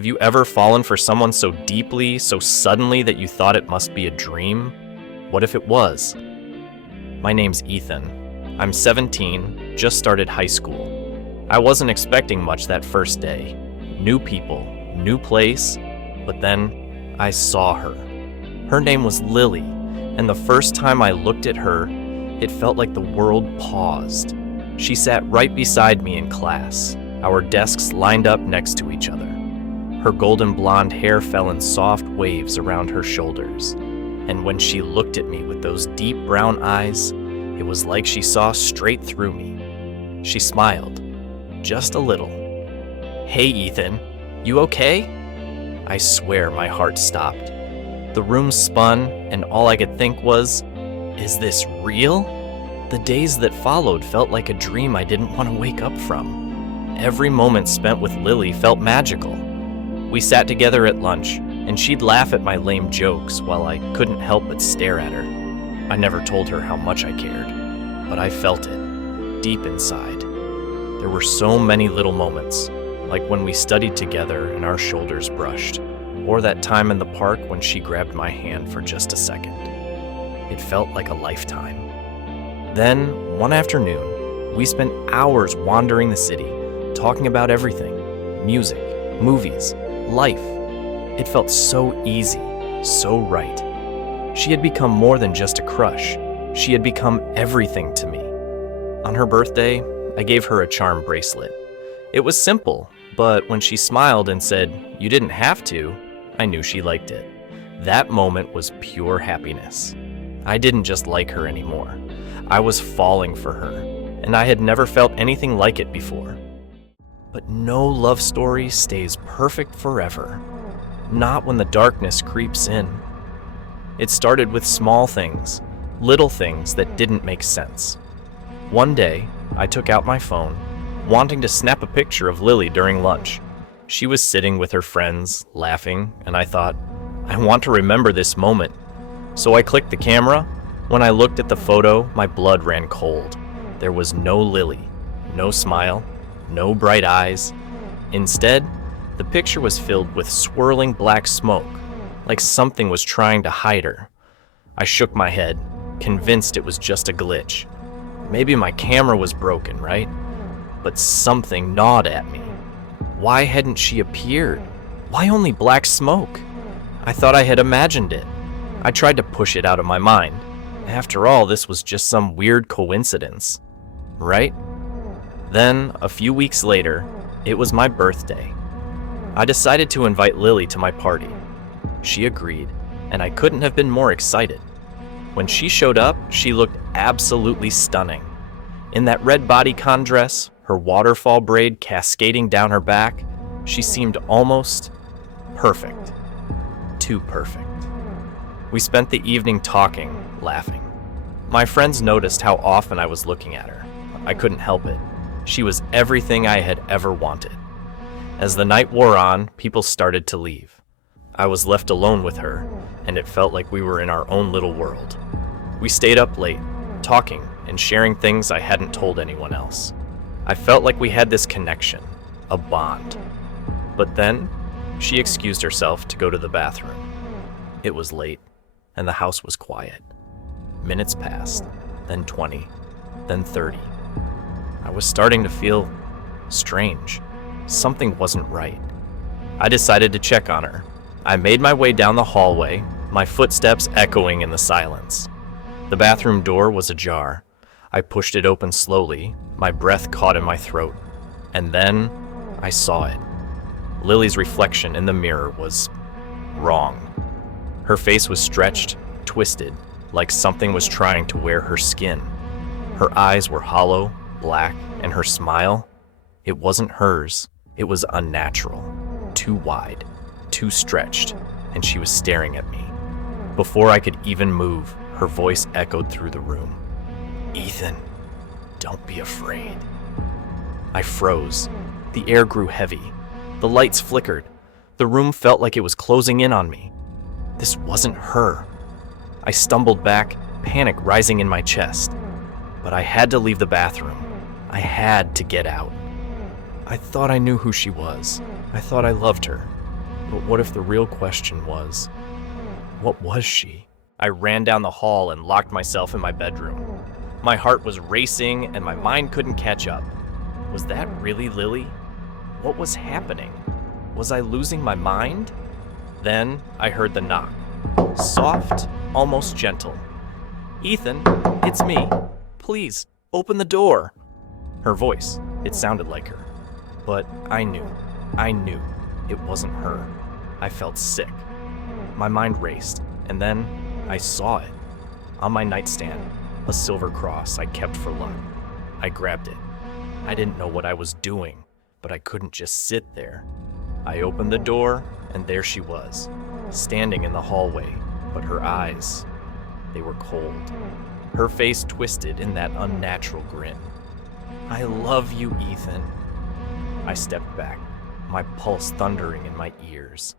Have you ever fallen for someone so deeply, so suddenly that you thought it must be a dream? What if it was? My name's Ethan. I'm 17, just started high school. I wasn't expecting much that first day. New people, new place, but then I saw her. Her name was Lily, and the first time I looked at her, it felt like the world paused. She sat right beside me in class, our desks lined up next to each other. Her golden blonde hair fell in soft waves around her shoulders, and when she looked at me with those deep brown eyes, it was like she saw straight through me. She smiled, just a little. "Hey, Ethan, you okay?" I swear my heart stopped. The room spun, and all I could think was, is this real? The days that followed felt like a dream I didn't want to wake up from. Every moment spent with Lily felt magical. We sat together at lunch, and she'd laugh at my lame jokes while I couldn't help but stare at her. I never told her how much I cared, but I felt it, deep inside. There were so many little moments, like when we studied together and our shoulders brushed, or that time in the park when she grabbed my hand for just a second. It felt like a lifetime. Then, one afternoon, we spent hours wandering the city, talking about everything: music, movies, life. It felt so easy, so right. She had become more than just a crush. She had become everything to me. On her birthday, I gave her a charm bracelet. It was simple, but when she smiled and said, "You didn't have to," I knew she liked it. That moment was pure happiness. I didn't just like her anymore. I was falling for her, and I had never felt anything like it before. But no love story stays perfect forever. Not when the darkness creeps in. It started with small things, little things that didn't make sense. One day, I took out my phone, wanting to snap a picture of Lily during lunch. She was sitting with her friends, laughing, and I thought, I want to remember this moment. So I clicked the camera. When I looked at the photo, my blood ran cold. There was no Lily, no smile, no bright eyes. Instead, the picture was filled with swirling black smoke, like something was trying to hide her. I shook my head, convinced it was just a glitch. Maybe my camera was broken, right? But something gnawed at me. Why hadn't she appeared? Why only black smoke? I thought I had imagined it. I tried to push it out of my mind. After all, this was just some weird coincidence, right? Then, a few weeks later, it was my birthday. I decided to invite Lily to my party. She agreed, and I couldn't have been more excited. When she showed up, she looked absolutely stunning. In that red bodycon dress, her waterfall braid cascading down her back, she seemed almost perfect. Too perfect. We spent the evening talking, laughing. My friends noticed how often I was looking at her. I couldn't help it. She was everything I had ever wanted. As the night wore on, people started to leave. I was left alone with her, and it felt like we were in our own little world. We stayed up late, talking and sharing things I hadn't told anyone else. I felt like we had this connection, a bond. But then, she excused herself to go to the bathroom. It was late, and the house was quiet. Minutes passed, then 20, then 30. I was starting to feel strange. Something wasn't right. I decided to check on her. I made my way down the hallway, my footsteps echoing in the silence. The bathroom door was ajar. I pushed it open slowly, my breath caught in my throat. And then, I saw it. Lily's reflection in the mirror was wrong. Her face was stretched, twisted, like something was trying to wear her skin. Her eyes were hollow, black, and her smile, it wasn't hers. It was unnatural, too wide, too stretched, and she was staring at me. Before I could even move, her voice echoed through the room. "Ethan, don't be afraid." I froze. The air grew heavy. The lights flickered. The room felt like it was closing in on me. This wasn't her. I stumbled back, panic rising in my chest. But I had to leave the bathroom. I had to get out. I thought I knew who she was. I thought I loved her. But what if the real question was, what was she? I ran down the hall and locked myself in my bedroom. My heart was racing and my mind couldn't catch up. Was that really Lily? What was happening? Was I losing my mind? Then I heard the knock. Soft, almost gentle. "Ethan, it's me. Please, open the door." Her voice, it sounded like her. But I knew it wasn't her. I felt sick. My mind raced, and then I saw it. On my nightstand, a silver cross I kept for luck. I grabbed it. I didn't know what I was doing, but I couldn't just sit there. I opened the door, and there she was, standing in the hallway, but her eyes, they were cold. Her face twisted in that unnatural grin. "I love you, Ethan." I stepped back, my pulse thundering in my ears.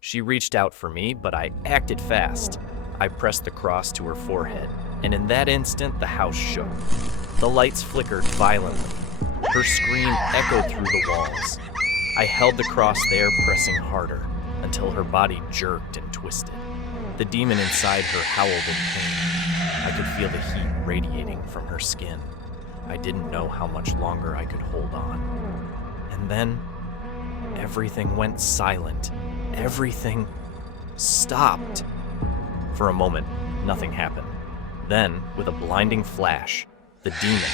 She reached out for me, but I acted fast. I pressed the cross to her forehead, and in that instant, the house shook. The lights flickered violently. Her scream echoed through the walls. I held the cross there, pressing harder, until her body jerked and twisted. The demon inside her howled in pain. I could feel the heat radiating from her skin. I didn't know how much longer I could hold on. And then, everything went silent. Everything stopped. For a moment, nothing happened. Then, with a blinding flash, the demon,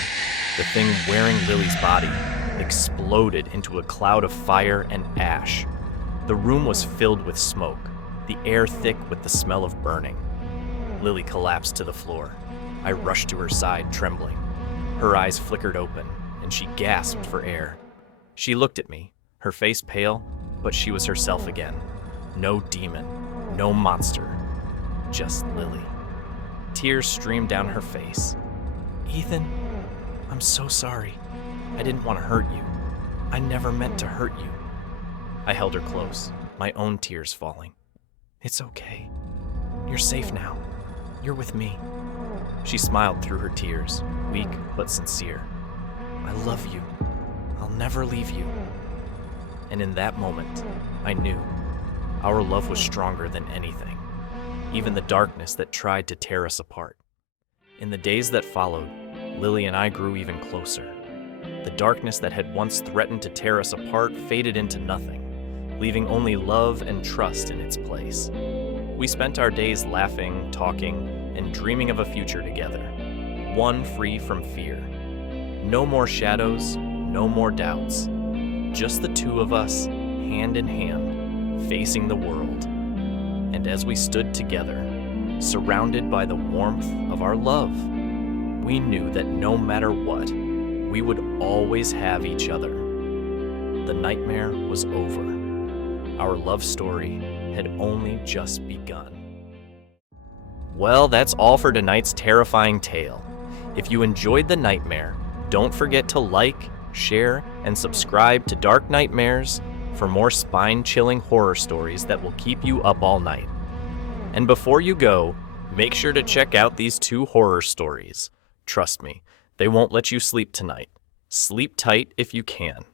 the thing wearing Lily's body, exploded into a cloud of fire and ash. The room was filled with smoke, the air thick with the smell of burning. Lily collapsed to the floor. I rushed to her side, trembling. Her eyes flickered open, and she gasped for air. She looked at me, her face pale, but she was herself again. No demon, no monster, just Lily. Tears streamed down her face. "Ethan, I'm so sorry. I didn't want to hurt you. I never meant to hurt you." I held her close, my own tears falling. "It's okay. You're safe now. You're with me." She smiled through her tears, weak but sincere. "I love you. I'll never leave you." And in that moment, I knew our love was stronger than anything, even the darkness that tried to tear us apart. In the days that followed, Lily and I grew even closer. The darkness that had once threatened to tear us apart faded into nothing, leaving only love and trust in its place. We spent our days laughing, talking, and dreaming of a future together, one free from fear. No more shadows, no more doubts. Just the two of us, hand in hand, facing the world. And as we stood together, surrounded by the warmth of our love, we knew that no matter what, we would always have each other. The nightmare was over. Our love story had only just begun. Well, that's all for tonight's terrifying tale. If you enjoyed the nightmare, don't forget to like, share, and subscribe to Dark Nightmares for more spine-chilling horror stories that will keep you up all night. And before you go, make sure to check out these 2 horror stories. Trust me, they won't let you sleep tonight. Sleep tight if you can.